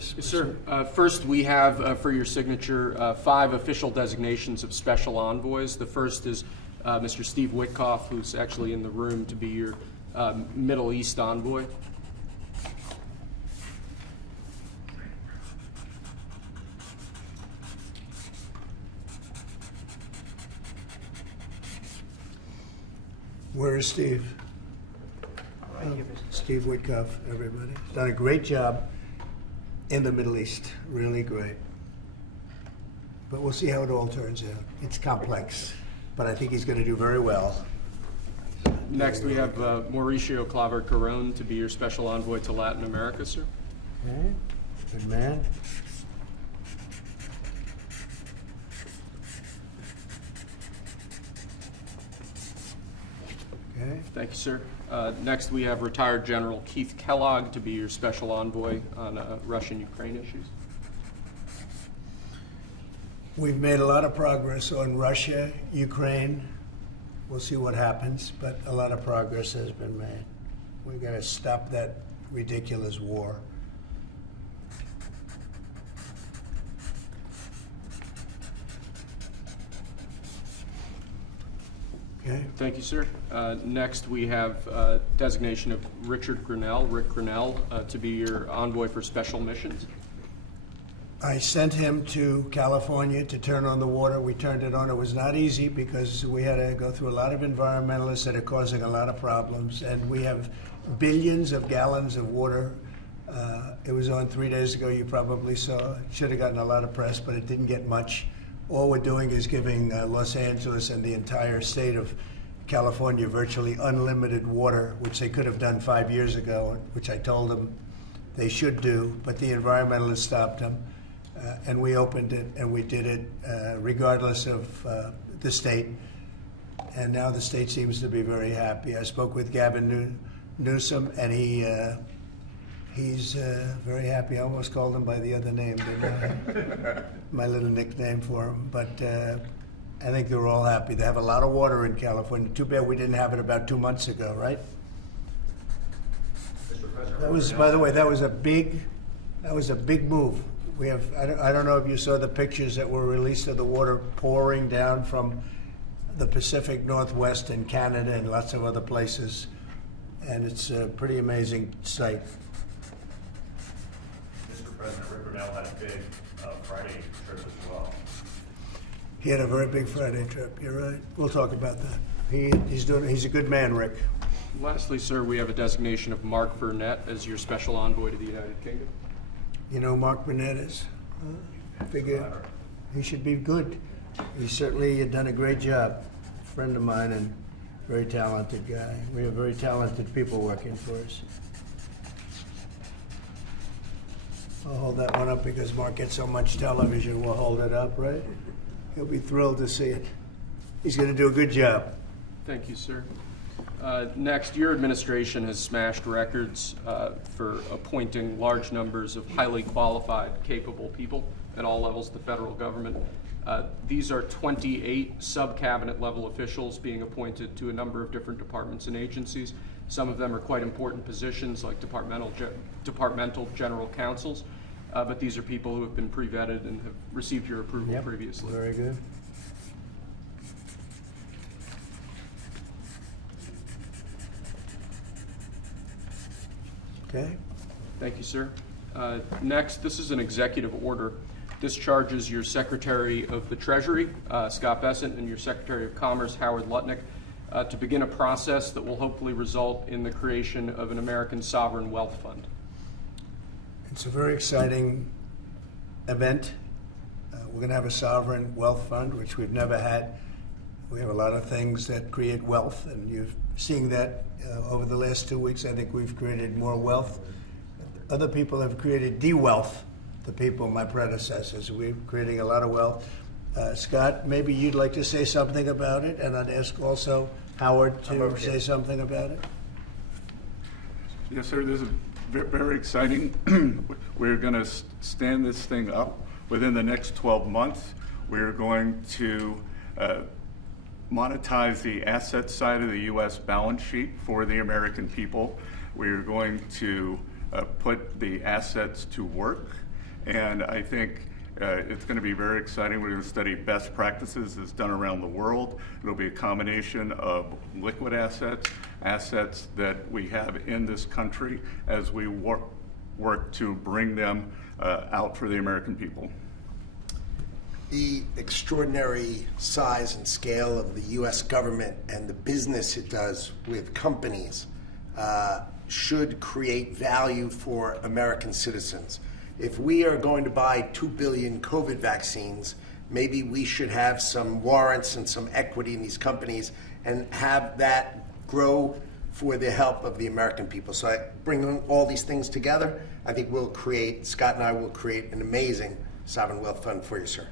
please? Yes, sir. First, we have for your signature 5 official designations of special envoys. The first is Mr. Steve Witkoff, who's actually in the room to be your Middle East envoy. Where is Steve? Steve Witkoff, everybody. Done a great job in the Middle East, really great. But we'll see how it all turns out. It's complex, but I think he's going to do very well. Next, we have Mauricio Claver Caron to be your special envoy to Latin America, sir. Okay, good man. Okay. Thank you, sir. Next, we have retired General Keith Kellogg to be your special envoy on Russian-Ukraine issues. We've made a lot of progress on Russia, Ukraine. We'll see what happens, but a lot of progress has been made. We've got to stop that ridiculous war. Okay. Thank you, sir. Next, we have designation of Rick Grinnell, to be your envoy for special missions. I sent him to California to turn on the water. We turned it on. It was not easy because we had to go through a lot of environmentalists that are causing a lot of problems. And we have billions of gallons of water. It was on 3 days ago. You probably saw. It should have gotten a lot of press, but it didn't get much. All we're doing is giving Los Angeles and the entire state of California virtually unlimited water, which they could have done 5 years ago, which I told them they should do, but the environmentalists stopped them. And we opened it, and we did it regardless of the state. And now the state seems to be very happy. I spoke with Gavin Newsom, and he's very happy. I almost called him by the other name, didn't I? My little nickname for him. But I think they're all happy. They have a lot of water in California. Too bad we didn't have it about 2 months ago, right? Mr. President, That was, by the way, that was a big move. We have, I don't know if you saw the pictures that were released of the water pouring down from the Pacific Northwest and Canada and lots of other places. And it's a pretty amazing sight. Mr. President, Rick Grinnell had a big Friday trip as well. He had a very big Friday trip. You're right. We'll talk about that. He's a good man, Rick. Lastly, sir, we have a designation of Mark Burnett as your special envoy to the United Kingdom. You know who Mark Burnett is? I figure he should be good. He certainly done a great job. A friend of mine and very talented guy. We have very talented people working for us. I'll hold that one up because Mark gets so much television. We'll hold it up, right? He'll be thrilled to see it. He's going to do a good job. Thank you, sir. Next, your administration has smashed records for appointing large numbers of highly qualified, capable people at all levels of the federal government. These are 28 sub-cabinet level officials being appointed to a number of different departments and agencies. Some of them are quite important positions like departmental general counsels, but these are people who have been pre-vetted and have received your approval previously. Very good. Okay. Thank you, sir. Next, this is an executive order. This charges your Secretary of the Treasury, Scott Bessent, and your Secretary of Commerce, Howard Lutnick, to begin a process that will hopefully result in the creation of an American sovereign wealth fund. It's a very exciting event. We're going to have a sovereign wealth fund, which we've never had. We have a lot of things that create wealth, and you're seeing that over the last 2 weeks. I think we've created more wealth. Other people have created de-wealth, the people, my predecessors. We're creating a lot of wealth. Scott, maybe you'd like to say something about it, and I'd ask also Howard to say something about it. Yes, sir. This is very exciting. We're going to stand this thing up within the next 12 months. We're going to monetize the asset side of the U.S. balance sheet for the American people. We're going to put the assets to work And I think it's going to be very exciting. We're going to study best practices as done around the world. It'll be a combination of liquid assets, assets that we have in this country as we work to bring them out for the American people. The extraordinary size and scale of the U.S. government and the business it does with companies should create value for American citizens. If we are going to buy 2 billion COVID vaccines, maybe we should have some warrants and some equity in these companies and have that grow for the help of the American people. So I bring all these things together, I think Scott and I will create an amazing sovereign wealth fund for you, sir.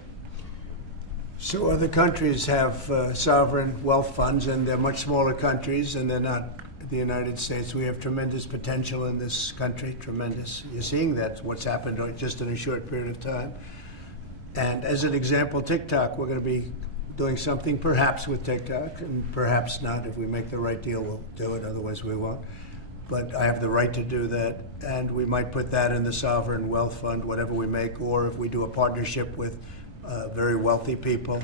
So other countries have sovereign wealth funds, and they're much smaller countries, and they're not the United States. We have tremendous potential in this country, tremendous. You're seeing that, what's happened just in a short period of time. And as an example, TikTok, we're going to be doing something perhaps with TikTok, and perhaps not. If we make the right deal, we'll do it, otherwise we won't. But I have the right to do that, and we might put that in the sovereign wealth fund, whatever we make, or if we do a partnership with very wealthy people,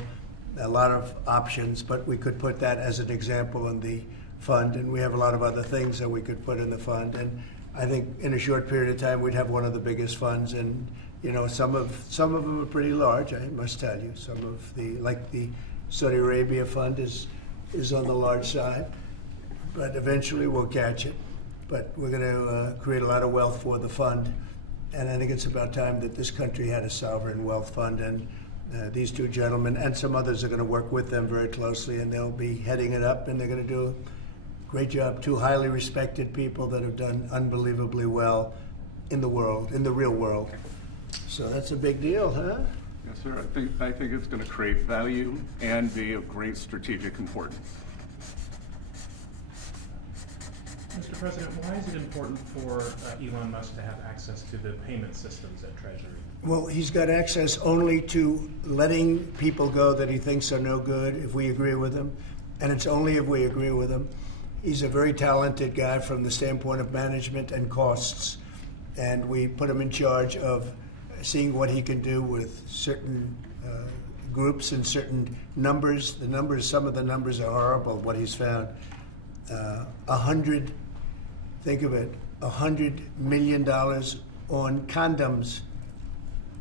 a lot of options, but we could put that as an example in the fund, and we have a lot of other things that we could put in the fund. And I think in a short period of time, we'd have one of the biggest funds, and you know, some of them are pretty large, I must tell you. Some of like the Saudi Arabia fund is on the large side, but eventually we'll catch it. But we're going to create a lot of wealth for the fund, and I think it's about time that this country had a sovereign wealth fund, and these two gentlemen and some others are going to work with them very closely, and they'll be heading it up, and they're going to do a great job. Two highly respected people that have done unbelievably well in the world, in the real world. So that's a big deal, huh? Yes, sir. I think it's going to create value and be of great strategic importance. Mr. President, why is it important for Elon Musk to have access to the payment systems at Treasury? Well, he's got access only to letting people go that he thinks are no good if we agree with him, and it's only if we agree with him. He's a very talented guy from the standpoint of management and costs, and we put him in charge of seeing what he can do with certain groups and certain numbers. Some of the numbers are horrible, what he's found. $100 million on condoms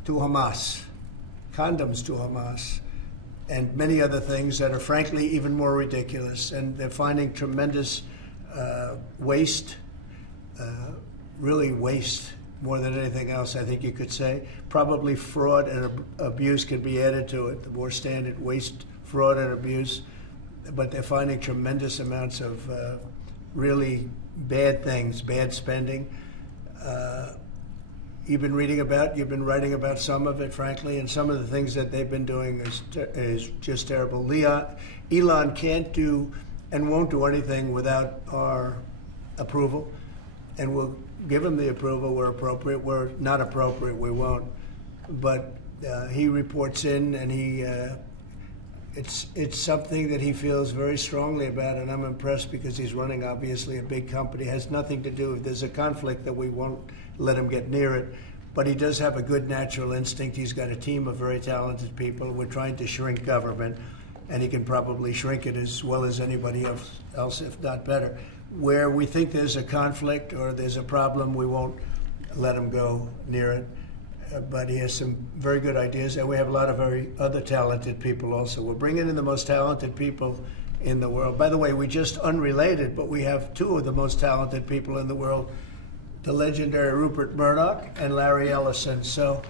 to Hamas, and many other things that are frankly even more ridiculous. And they're finding tremendous waste, really waste more than anything else, I think you could say. Probably fraud and abuse could be added to it, the more standard waste, fraud, and abuse. But they're finding tremendous amounts of really bad things, bad spending. You've been writing about some of it, frankly, and some of the things that they've been doing is just terrible. Elon can't do and won't do anything without our approval, and we'll give him the approval where appropriate. Where not appropriate, we won't. But he reports in, and it's something that he feels very strongly about, and I'm impressed because he's running, obviously, a big company. It has nothing to do with, there's a conflict that we won't let him get near it, but he does have a good natural instinct. He's got a team of very talented people. We're trying to shrink government, and he can probably shrink it as well as anybody else, if not better. Where we think there's a conflict or there's a problem, we won't let him go near it. But he has some very good ideas, and we have a lot of very other talented people also. We're bringing in the most talented people in the world. By the way, we just unrelated, but we have two of the most talented people in the world, the legendary Rupert Murdoch and Larry Ellison. So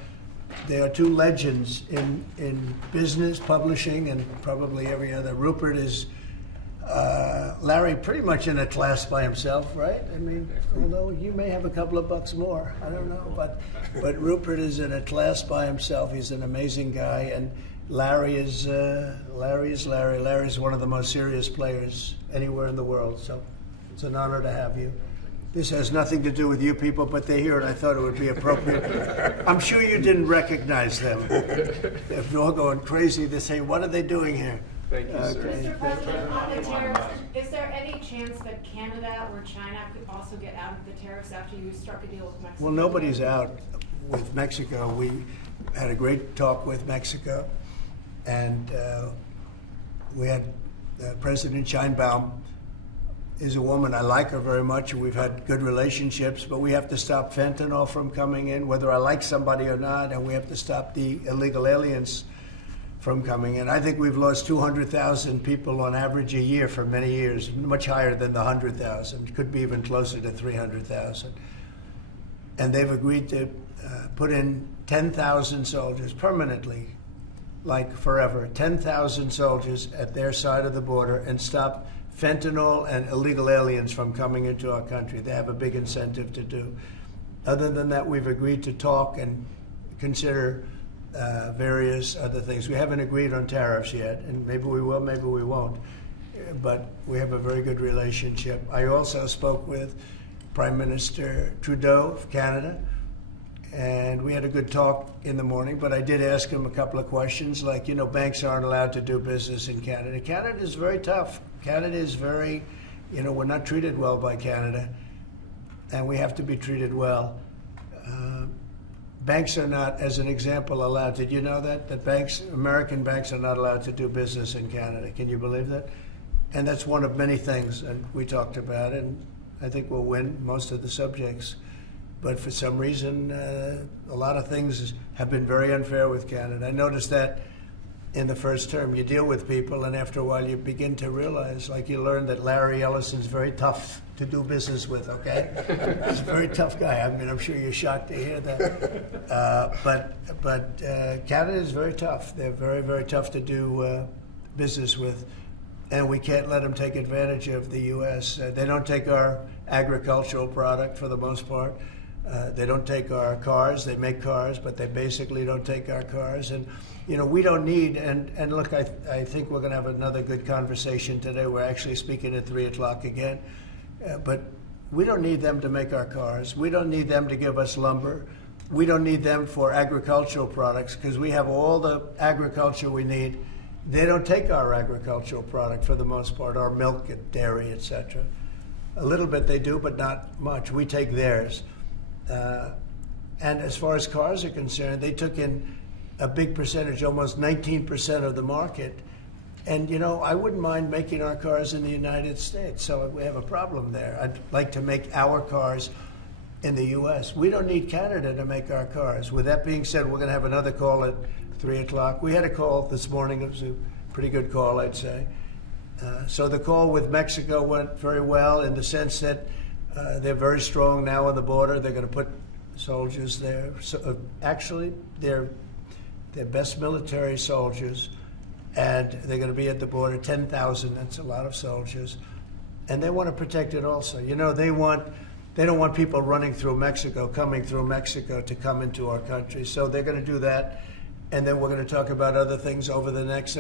they are two legends in business, publishing, and probably every other. Rupert is Larry pretty much in a class by himself, right? I mean, although you may have a couple of bucks more, I don't know. But Rupert is in a class by himself. He's an amazing guy, and Larry is Larry. Larry's one of the most serious players anywhere in the world. So it's an honor to have you. This has nothing to do with you people, but they're here, and I thought it would be appropriate. I'm sure you didn't recognize them. They're all going crazy. They say, "What are they doing here?" Thank you, sir. Mr. President, on the tariffs, is there any chance that Canada or China could also get out of the tariffs after you struck a deal with Mexico? Well, nobody's out. with Mexico. We had a great talk with Mexico, and we had President Sheinbaum is a woman. I like her very much. We've had good relationships, but we have to stop fentanyl from coming in, whether I like somebody or not, and we have to stop the illegal aliens from coming in. I think we've lost 200,000 people on average a year for many years, much higher than the 100,000. Could be even closer to 300,000. And they've agreed to put in 10,000 soldiers permanently, like forever, 10,000 soldiers at their side of the border and stop fentanyl and illegal aliens from coming into our country. They have a big incentive to do. Other than that, we've agreed to talk and consider various other things. We haven't agreed on tariffs yet, and maybe we will, maybe we won't. But we have a very good relationship. I also spoke with Prime Minister Trudeau of Canada, and we had a good talk in the morning, but I did ask him a couple of questions, like, banks aren't allowed to do business in Canada. Canada is very tough. Canada is very, we're not treated well by Canada, and we have to be treated well. Banks are not, as an example, allowed. Did you know that American banks are not allowed to do business in Canada? Can you believe that? And that's one of many things, and we talked about it, and I think we'll win most of the subjects. But for some reason, a lot of things have been very unfair with Canada. I noticed that in the first term. You deal with people, and after a while you begin to realize, like you learn that Larry Ellison's very tough to do business with, okay? He's a very tough guy. I mean, I'm sure you're shocked to hear that. But Canada is very tough. They're very, very tough to do business with, and we can't let them take advantage of the U.S. They don't take our agricultural product for the most part. They don't take our cars. They make cars, but they basically don't take our cars. And, we don't need, and look, I think we're going to have another good conversation today. We're actually speaking at 3 o'clock again. But we don't need them to make our cars. We don't need them to give us lumber. We don't need them for agricultural products because we have all the agriculture we need. They don't take our agricultural product for the most part, our milk and dairy, etc. A little bit they do, but not much. We take theirs. And as far as cars are concerned, they took in a big percentage, almost 19% of the market. And, I wouldn't mind making our cars in the United States, so we have a problem there. I'd like to make our cars in the U.S. We don't need Canada to make our cars. With that being said, we're going to have another call at 3 o'clock. We had a call this morning. It was a pretty good call, I'd say. So the call with Mexico went very well in the sense that they're very strong now on the border. They're going to put soldiers there. So, actually, they're best military soldiers, and they're going to be at the border, 10,000. That's a lot of soldiers, and they want to protect it also. They don't want people running through Mexico, coming through Mexico to come into our country. So they're going to do that, and then we're going to talk about other things over the next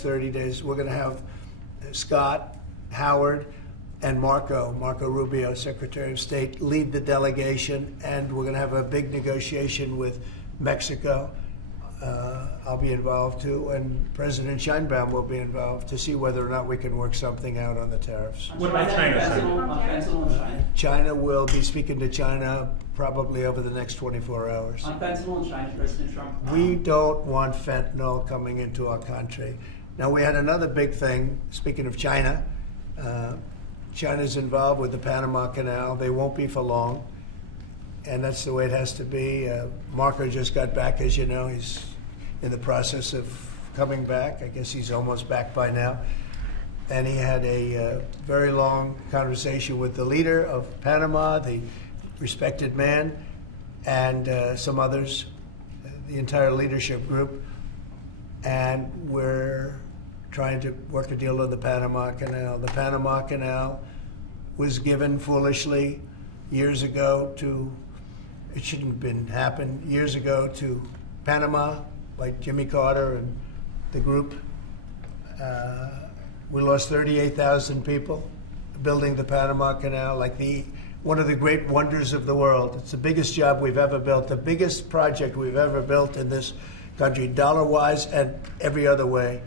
30 days. We're going to have Scott, Howard, and Marco Rubio, Secretary of State, lead the delegation, and we're going to have a big negotiation with Mexico. I'll be involved too, and President Sheinbaum will be involved to see whether or not we can work something out on the tariffs. What about China, sir? Fentanyl in China. China will be speaking to China probably over the next 24 hours. On fentanyl in China, President Trump. We don't want fentanyl coming into our country. Now, we had another big thing, speaking of China. China's involved with the Panama Canal. They won't be for long, and that's the way it has to be. Marco just got back, as you know. He's in the process of coming back. I guess he's almost back by now. And he had a very long conversation with the leader of Panama, the respected man, and some others, the entire leadership group. And we're trying to work a deal on the Panama Canal. The Panama Canal was given foolishly years ago it shouldn't have been happened, years ago to Panama, like Jimmy Carter and the group. We lost 38,000 people building the Panama Canal, like one of the great wonders of the world. It's the biggest job we've ever built, the biggest project we've ever built in this country, dollar-wise and every other way.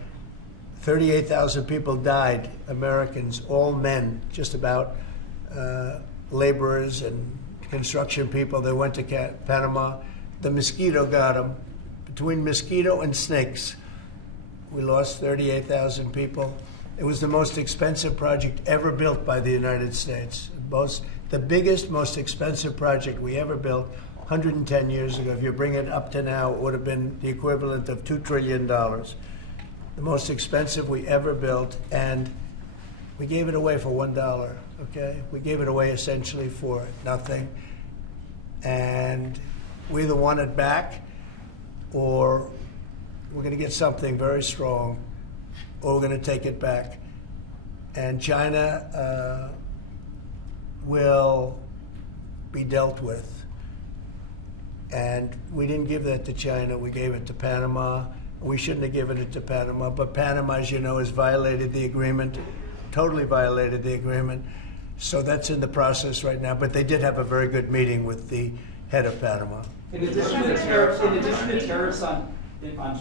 38,000 people died, Americans, all men, just about, laborers and construction people. They went to Panama. The mosquito got them. Between mosquito and snakes, we lost 38,000 people. It was the most expensive project ever built by the United States. The biggest, most expensive project we ever built 110 years ago. If you bring it up to now, it would have been the equivalent of $2 trillion. The most expensive we ever built, and we gave it away for $1, okay? We gave it away essentially for nothing. And we either want it back, or we're going to get something very strong, or we're going to take it back. And China will be dealt with. And we didn't give that to China. We gave it to Panama. We shouldn't have given it to Panama. But Panama, as you know, has violated the agreement, totally violated the agreement. So that's in the process right now. But they did have a very good meeting with the head of Panama. In addition to tariffs on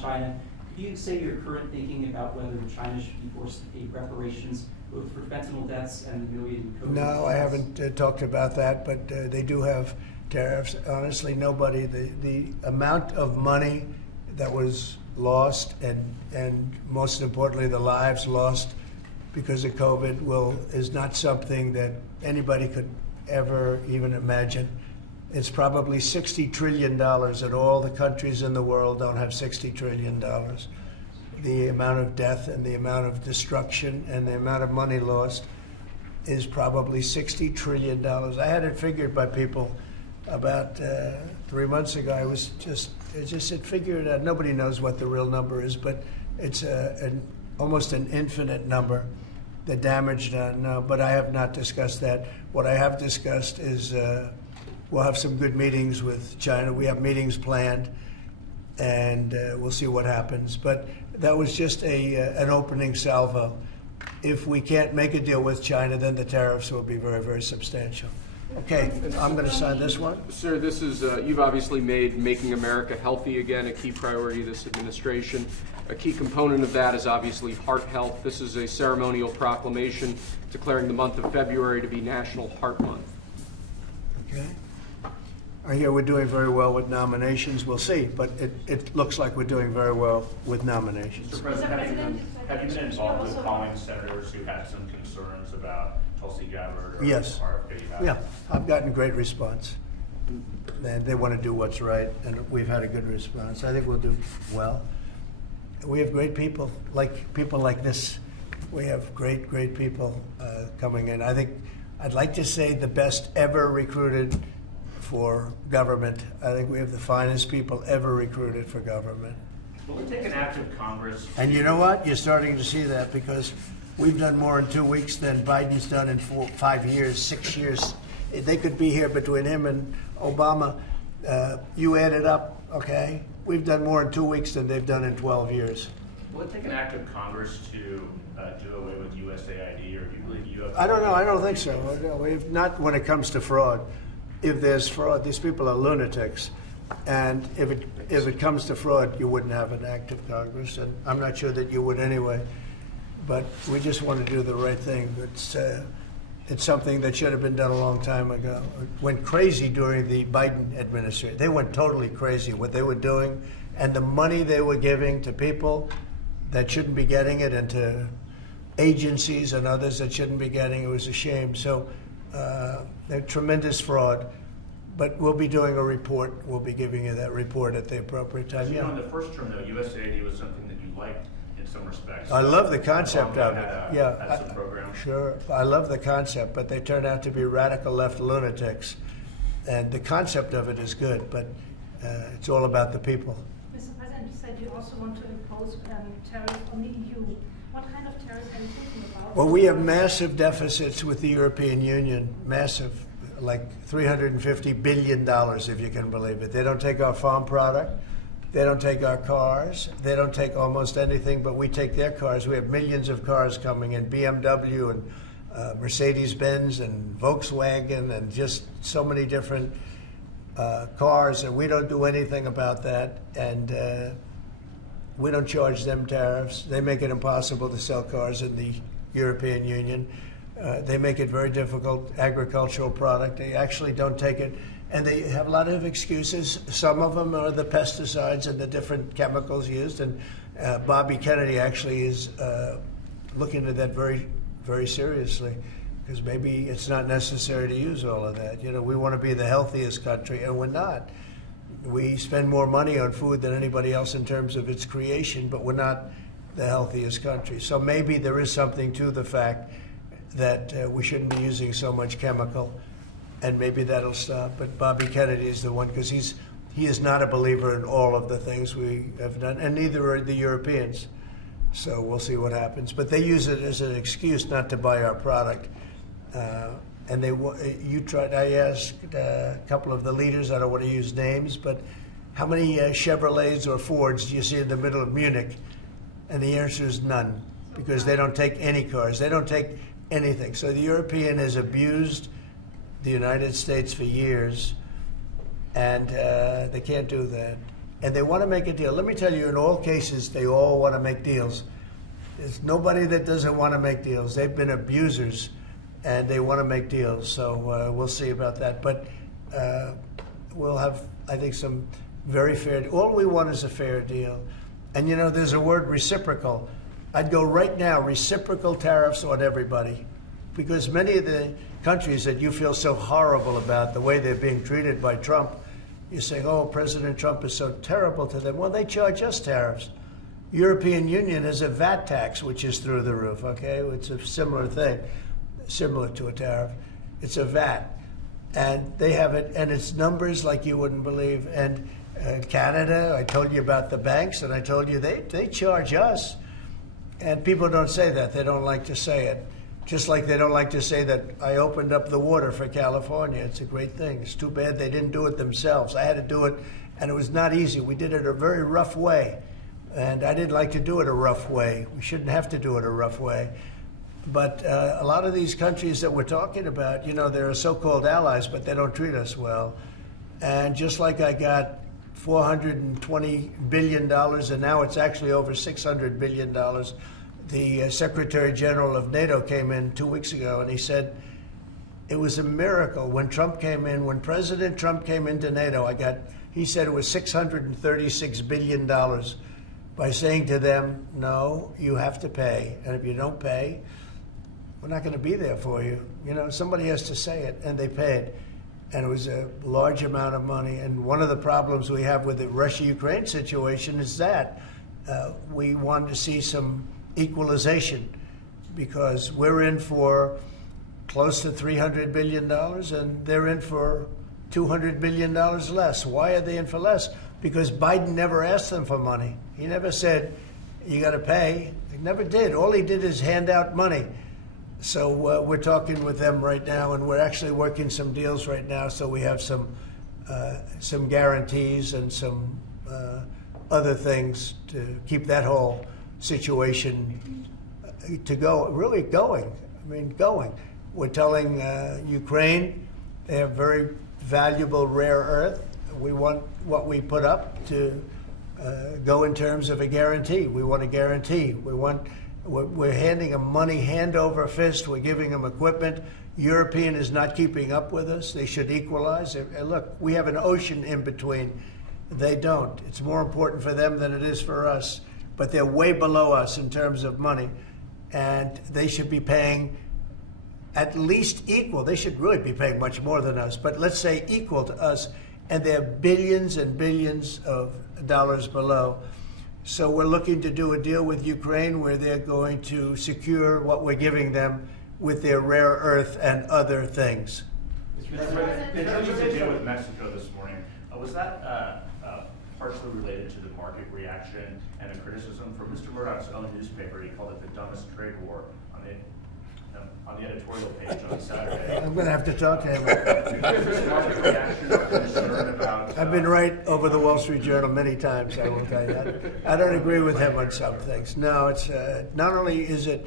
China, could you say your current thinking about whether China should be forced to pay reparations both for fentanyl deaths and the million COVID No, I deaths? haven't talked about that, but they do have tariffs. Honestly, nobody, the amount of money that was lost and most importantly, the lives lost because of COVID is not something that anybody could ever even imagine. It's probably $60 trillion, and all the countries in the world don't have $60 trillion. The amount of death and the amount of destruction and the amount of money lost is probably $60 trillion. I had it figured by people about 3 months ago. It figured out. Nobody knows what the real number is, but it's almost an infinite number. The damage done, but I have not discussed that. What I have discussed is we'll have some good meetings with China. We have meetings planned, and we'll see what happens. But that was just an opening salvo. If we can't make a deal with China, then the tariffs will be very, very substantial. Okay, I'm going to sign this one. Sir, this is, you've obviously made making America healthy again a key priority of this administration. A key component of that is obviously heart health. This is a ceremonial proclamation declaring the month of February to be National Heart Month. Okay. I hear we're doing very well with nominations. We'll see, but it looks like we're doing very well with nominations. Mr. President, have you been involved with calling senators who had some concerns about Tulsi Gabbard or Yes. RFK? Yeah, I've gotten great response. And they want to do what's right, and we've had a good response. I think we'll do well. We have great people like this. We have great people coming in. I'd like to say the best ever recruited for government. I think we have the finest people ever recruited for government. Will it take an act of Congress? And you know what? You're starting to see that because we've done more in 2 weeks than Biden's done in 5 years, 6 years. They could be here between him and Obama. You add it up, okay? We've done more in 2 weeks than they've done in 12 years. Will it take an act of Congress to do away with USAID, or do you believe you have? I don't know. I don't think so. Not when it comes to fraud. If there's fraud, these people are lunatics. And if it comes to fraud, you wouldn't have an act of Congress. And I'm not sure that you would anyway. But we just want to do the right thing. It's something that should have been done a long time ago. It went crazy during the Biden administration. They went totally crazy what they were doing, and the money they were giving to people that shouldn't be getting it, and to agencies and others that shouldn't be getting it. It was a shame. So tremendous fraud. But we'll be doing a report. We'll be giving you that report at the appropriate time. You know, in the first term, though, USAID was something that you liked in some respects. I love the concept of it. Had some programs. Sure. I love the concept, but they turn out to be radical left lunatics. And the concept of it is good, but it's all about the people. Mr. President, you said you also want to impose tariffs on the EU. What kind of tariffs are you thinking about? Well, we have massive deficits with the European Union, massive, like $350 billion, if you can believe it. They don't take our farm product. They don't take our cars. They don't take almost anything, but we take their cars. We have millions of cars coming in, BMW and Mercedes-Benz and Volkswagen and just so many different cars, and we don't do anything about that. And we don't charge them tariffs. They make it impossible to sell cars in the European Union. They make it very difficult, agricultural product. They actually don't take it, and they have a lot of excuses. Some of them are the pesticides and the different chemicals used, and Bobby Kennedy actually is looking at that very, very seriously, because maybe it's not necessary to use all of that. You know, we want to be the healthiest country, and we're not. We spend more money on food than anybody else in terms of its creation, but we're not the healthiest country. So maybe there is something to the fact that we shouldn't be using so much chemical, and maybe that'll stop. But Bobby Kennedy is the one, because he is not a believer in all of the things we have done, and neither are the Europeans. So we'll see what happens. But they use it as an excuse not to buy our product. And I asked a couple of the leaders, I don't want to use names, but how many Chevrolets or Fords do you see in the middle of Munich? And the answer is none, because they don't take any cars. They don't take anything. So the European has abused the United States for years, and they can't do that. And they want to make a deal. Let me tell you, in all cases, they all want to make deals. There's nobody that doesn't want to make deals. They've been abusers, and they want to make deals. So we'll see about that. But we'll have, I think, some very fair. All we want is a fair deal. And you know, there's a word, reciprocal. I'd go right now, reciprocal tariffs on everybody, because many of the countries that you feel so horrible about, the way they're being treated by Trump, you're saying, oh, President Trump is so terrible to them. Well, they charge us tariffs. European Union has a VAT tax, which is through the roof, okay? It's a similar thing, similar to a tariff. It's a VAT. And they have it, and it's numbers like you wouldn't believe. And Canada, I told you about the banks, and I told you they charge us. And people don't say that. They don't like to say it. Just like they don't like to say that I opened up the water for California. It's a great thing. It's too bad they didn't do it themselves. I had to do it, and it was not easy. We did it a very rough way. And I didn't like to do it a rough way. We shouldn't have to do it a rough way. But a lot of these countries that we're talking about, you know, they're so-called allies, but they don't treat us well. And just like I got $420 billion, and now it's actually over $600 billion. The Secretary General of NATO came in 2 weeks ago, and he said it was a miracle when Trump came in. When President Trump came into NATO, he said it was $636 billion by saying to them, no, you have to pay. And if you don't pay, we're not going to be there for you. You know, somebody has to say it, and they paid. And it was a large amount of money. And one of the problems we have with the Russia-Ukraine situation is that we wanted to see some equalization, because we're in for close to $300 billion, and they're in for $200 billion less. Why are they in for less? Because Biden never asked them for money. He never said, you got to pay. He never did. All he did is hand out money. So we're talking with them right now, and we're actually working some deals right now. So we have some guarantees and some other things to keep that whole situation to go, really going. I mean, going. We're telling Ukraine they have very valuable rare earth. We want what we put up to go in terms of a guarantee. We want a guarantee. We're handing them money hand over fist. We're giving them equipment. European is not keeping up with us. They should equalize. And look, we have an ocean in between. They don't. It's more important for them than it is for us. But they're way below us in terms of money. And they should be paying at least equal. They should really be paying much more than us. But let's say equal to us. And they're billions and billions of dollars below. So we're looking to do a deal with Ukraine where they're going to secure what we're giving them with their rare earth and other things. In terms of the deal with Mexico this morning, was that partially related to the market reaction and the criticism from Mr. Murdoch's own newspaper? He called it the dumbest trade war on the editorial page on Saturday. I'm going to have to talk to him. Market reaction or concern about, I've been right over the Wall Street Journal many times, I will tell you that. I don't agree with him on some things. No, it's not only is it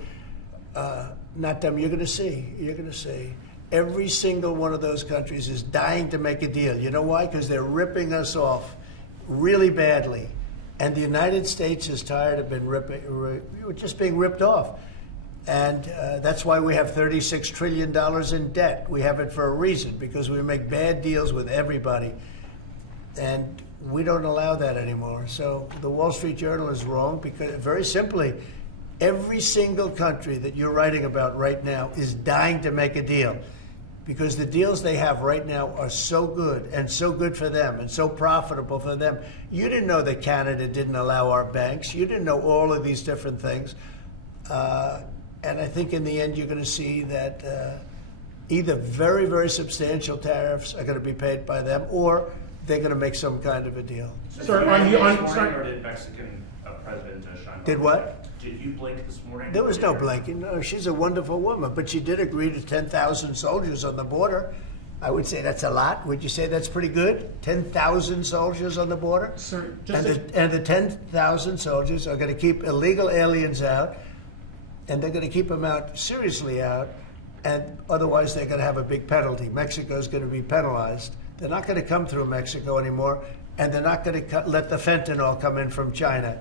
not dumb, you're going to see. Every single one of those countries is dying to make a deal. You know why? Because they're ripping us off really badly. And the United States is tired of being just being ripped off. And that's why we have $36 trillion in debt. We have it for a reason, because we make bad deals with everybody. And we don't allow that anymore. So the Wall Street Journal is wrong, because very simply, every single country that you're writing about right now is dying to make a deal, because the deals they have right now are so good and so good for them and so profitable for them. You didn't know that Canada didn't allow our banks. You didn't know all of these different things. And I think in the end, you're going to see that either very, very substantial tariffs are going to be paid by them, or they're going to make some kind of a deal. Sir, Or did Mexican President Sheinbaum? Did what? Did you blink this morning? There was no blinking. No, she's a wonderful woman, but she did agree to 10,000 soldiers on the border. I would say that's a lot. Would you say that's pretty good? 10,000 soldiers on the border? Sir, And the 10,000 soldiers are going to keep illegal aliens out, and they're going to keep them out seriously out, and otherwise they're going to have a big penalty. Mexico is going to be penalized. They're not going to come through Mexico anymore, and they're not going to let the fentanyl come in from China.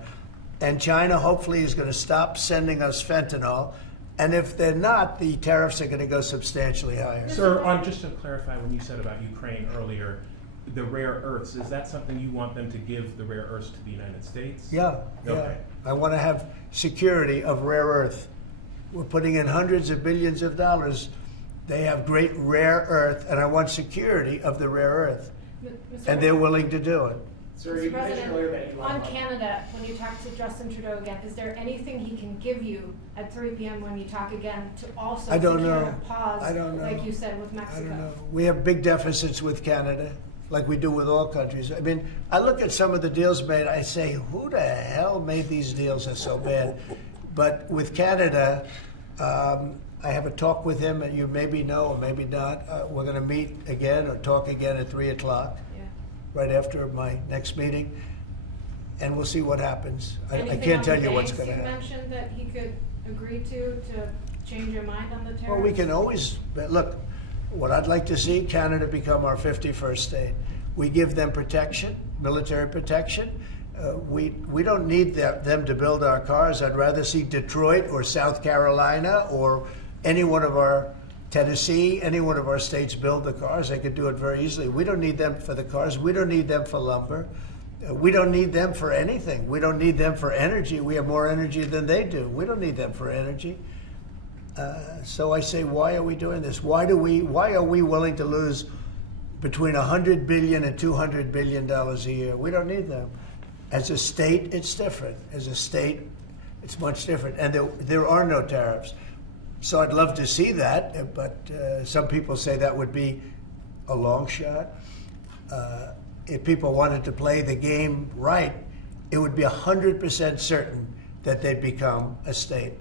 And China hopefully is going to stop sending us fentanyl. And if they're not, the tariffs are going to go substantially higher. Sir, just to clarify, when you said about Ukraine earlier, the rare earths, is that something you want them to give the rare earths to the United States? Yeah. Okay. I want to have security of rare earth. We're putting in hundreds of billions of dollars. They have great rare earth, and I want security of the rare earth. And they're willing to do it. Sir, Mr. you mentioned earlier that President, you on Canada, when you talk to Justin Trudeau again, is there anything he can give you at 3 p.m. when you talk again to also I don't secure know. a pause, I don't know. like you said with I Mexico? don't know. We have big deficits with Canada, like we do with all countries. I mean, I look at some of the deals made, I say, who the hell made these deals are so bad? But with Canada, I have a talk with him, and you maybe know or maybe not. We're going to meet again or talk again at 3 o'clock, Yeah. right after my next meeting, and we'll see what happens. I Anything can't on tell the you what's banks going to happen. You mentioned that he could agree to change your mind on the tariffs? Well, we can always, but look, what I'd like to see, Canada become our 51st state. We give them protection, military protection. We don't need them to build our cars. I'd rather see Detroit or South Carolina or any one of our, Tennessee, any one of our states build the cars. They could do it very easily. We don't need them for the cars. We don't need them for lumber. We don't need them for anything. We don't need them for energy. We have more energy than they do. We don't need them for energy. So I say, why are we doing this? Why are we willing to lose between $100 billion and $200 billion a year? We don't need them. As a state, it's different. As a state, it's much different. And there are no tariffs. So I'd love to see that, but some people say that would be a long shot. If people wanted to play the game right, it would be 100% certain that they'd become a state.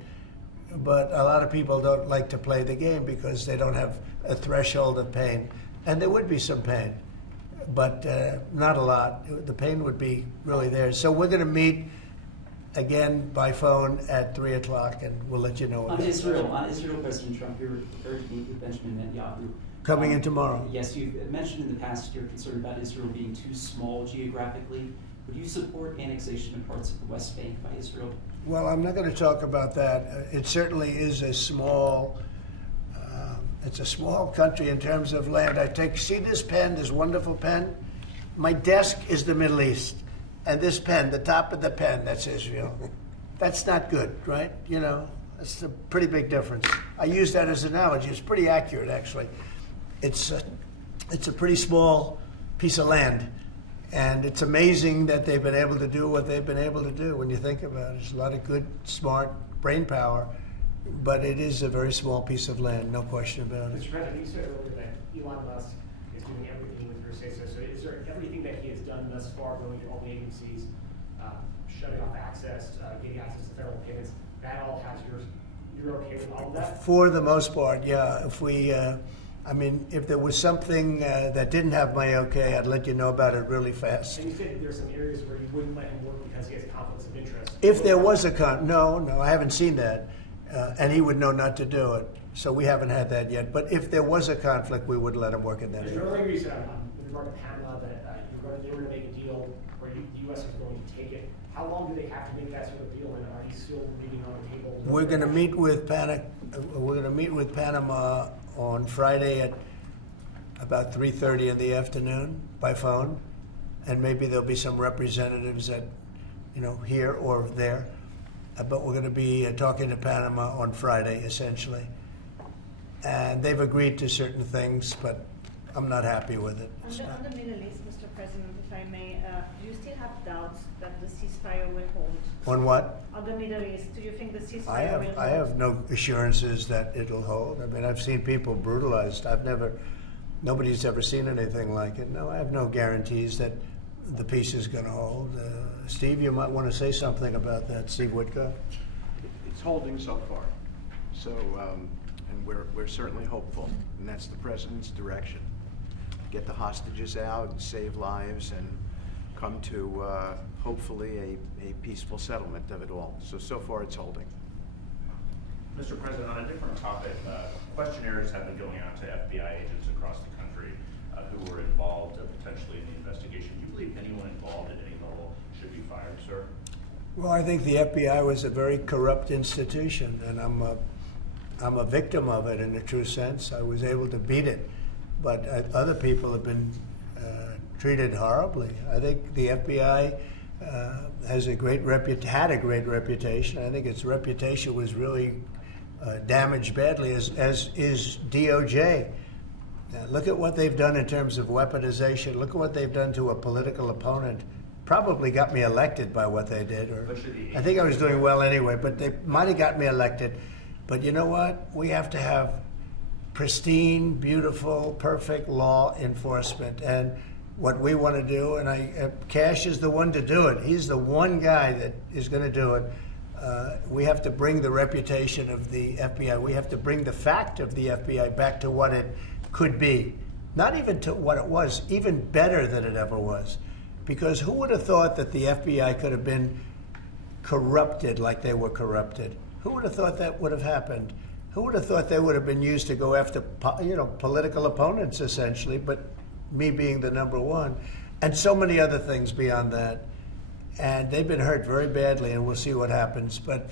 But a lot of people don't like to play the game because they don't have a threshold of pain. And there would be some pain, but not a lot. The pain would be really there. So we're going to meet again by phone at 3 o'clock, and we'll let you know. On Israel, President Trump, you're prepared to meet with Benjamin Netanyahu. Coming in tomorrow. Yes, you've mentioned in the past you're concerned about Israel being too small geographically. Would you support annexation of parts of the West Bank by Israel? Well, I'm not going to talk about that. It certainly is a small. It's a small country in terms of land. See this pen, this wonderful pen? My desk is the Middle East. And this pen, the top of the pen, that's Israel. That's not good, right? You know, that's a pretty big difference. I use that as an analogy. It's pretty accurate, actually. It's a pretty small piece of land. And it's amazing that they've been able to do what they've been able to do when you think about it. There's a lot of good, smart brain power. But it is a very small piece of land, no question about it. Mr. President, you said earlier that Elon Musk is doing everything with your say-so. So is there everything that he has done thus far, going to all the agencies, shutting off access, getting access to federal payments, that all has yours? You're okay with all of that? For the most part, yeah. If we, if there was something that didn't have my okay, I'd let you know about it really fast. And you said that there are some areas where you wouldn't let him work because he has conflicts of interest. If there was a no, I haven't seen that. And he would know not to do it. So we haven't had that yet. But if there was a conflict, we would let him work in that Mr. area. Earlier you said with regard to Pamela that they were going to make a deal where the U.S. is going to take it. How long do they have to make that sort of deal, and are you still leaving on the table? We're going to meet with Panama on Friday at about 3:30 in the afternoon by phone, and maybe there'll be some representatives at, here or there. But we're going to be talking to Panama on Friday, essentially. And they've agreed to certain things, but I'm not happy with it. On the Middle East, Mr. President, if I may, do you still have doubts that the ceasefire will hold? On what? On the Middle East, do you think the ceasefire will hold? I have no assurances that it'll hold. I mean, I've seen people brutalized. Nobody's ever seen anything like it. No, I have no guarantees that the peace is going to hold. Steve, you might want to say something about that. Steve Woodcock. It's holding so far. So, and we're certainly hopeful, and that's the president's direction. Get the hostages out and save lives and come to hopefully a peaceful settlement of it all. So far it's holding. Mr. President, on a different topic, questionnaires have been going out to FBI agents across the country who were involved potentially in the investigation. Do you believe anyone involved at any level should be fired, sir? Well, I think the FBI was a very corrupt institution, and I'm a victim of it in a true sense. I was able to beat it, but other people have been treated horribly. I think the FBI had a great reputation. I think its reputation was really damaged badly, as is DOJ. Now, look at what they've done in terms of weaponization. Look at what they've done to a political opponent. Probably got me elected by what they did. Or I think I was doing well anyway, but they might have got me elected. But you know what? We have to have pristine, beautiful, perfect law enforcement. And what we want to do, and Kash is the one to do it. He's the one guy that is going to do it. We have to bring the reputation of the FBI. We have to bring the fact of the FBI back to what it could be. Not even to what it was, even better than it ever was. Because who would have thought that the FBI could have been corrupted like they were corrupted? Who would have thought that would have happened? Who would have thought they would have been used to go after, political opponents, essentially, but me being the number one, and so many other things beyond that. And they've been hurt very badly, and we'll see what happens. But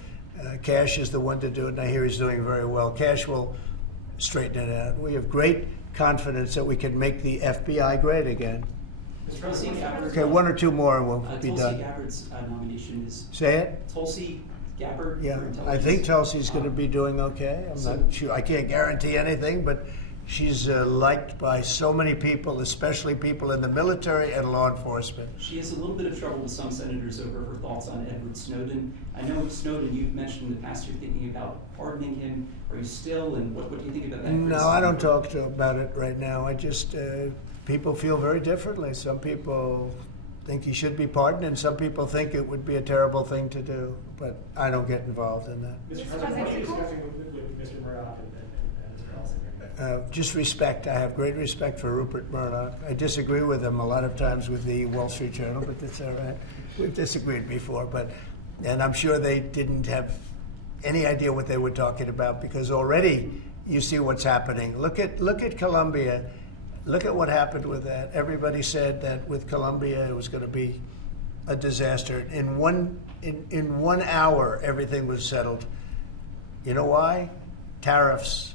Kash is the one to do it, and I hear he's doing very well. Kash will straighten it out. We have great confidence that we can make the FBI great again. Tulsi Gabbard. Okay, one or two more, and we'll be Tulsi done. Gabbard's nomination is Say it? Tulsi Gabbard. Yeah, for intelligence. I think Tulsi's going to be doing okay. I'm not sure. I can't guarantee anything, but she's liked by so many people, especially people in the military and law enforcement. She has a little bit of trouble with some senators over her thoughts on Edward Snowden. I know Snowden, you've mentioned in the past you're thinking about pardoning him. Are you still, and what do you think about that? No, I don't talk about it right now. I just, people feel very differently. Some people think he should be pardoned, and some people think it would be a terrible thing to do. But I don't get involved in that. Mr. President, what are you discussing with Mr. Murdoch and Mr. Ellison? Just respect. I have great respect for Rupert Murdoch. I disagree with him a lot of times with the Wall Street Journal, but that's all right. We've disagreed before, and I'm sure they didn't have any idea what they were talking about, because already you see what's happening. Look at Colombia. Look at what happened with that. Everybody said that with Colombia it was going to be a disaster. In 1 hour, everything was settled. You know why? Tariffs.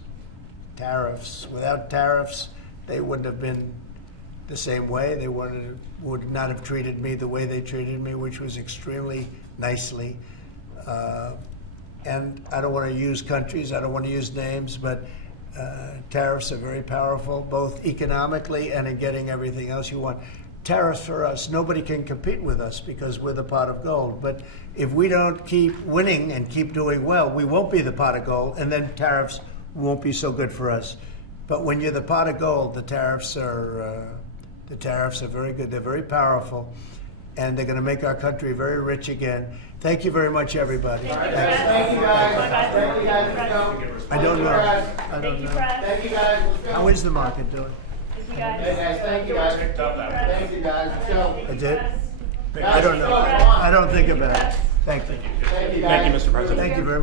Without tariffs, they wouldn't have been the same way. They would not have treated me the way they treated me, which was extremely nicely. And I don't want to use countries, I don't want to use names, but tariffs are very powerful, both economically and in getting everything else you want. Tariffs for us, nobody can compete with us because we're the pot of gold. But if we don't keep winning and keep doing well, we won't be the pot of gold, and then tariffs won't be so good for us. But when you're the pot of gold, the tariffs are very good. They're very powerful, and they're going to make our country very rich again. Thank you very much, everybody. Thank you, guys. Thank you, guys. Let's go. I don't know. Thank you, guys. Let's go. How is the market doing? Hey, guys. Thank you, guys. Thank you, guys. Let's go. Is it? I don't know. I don't think about it. Thank you. Thank you, guys. Thank you, Mr. President. Thank you very much.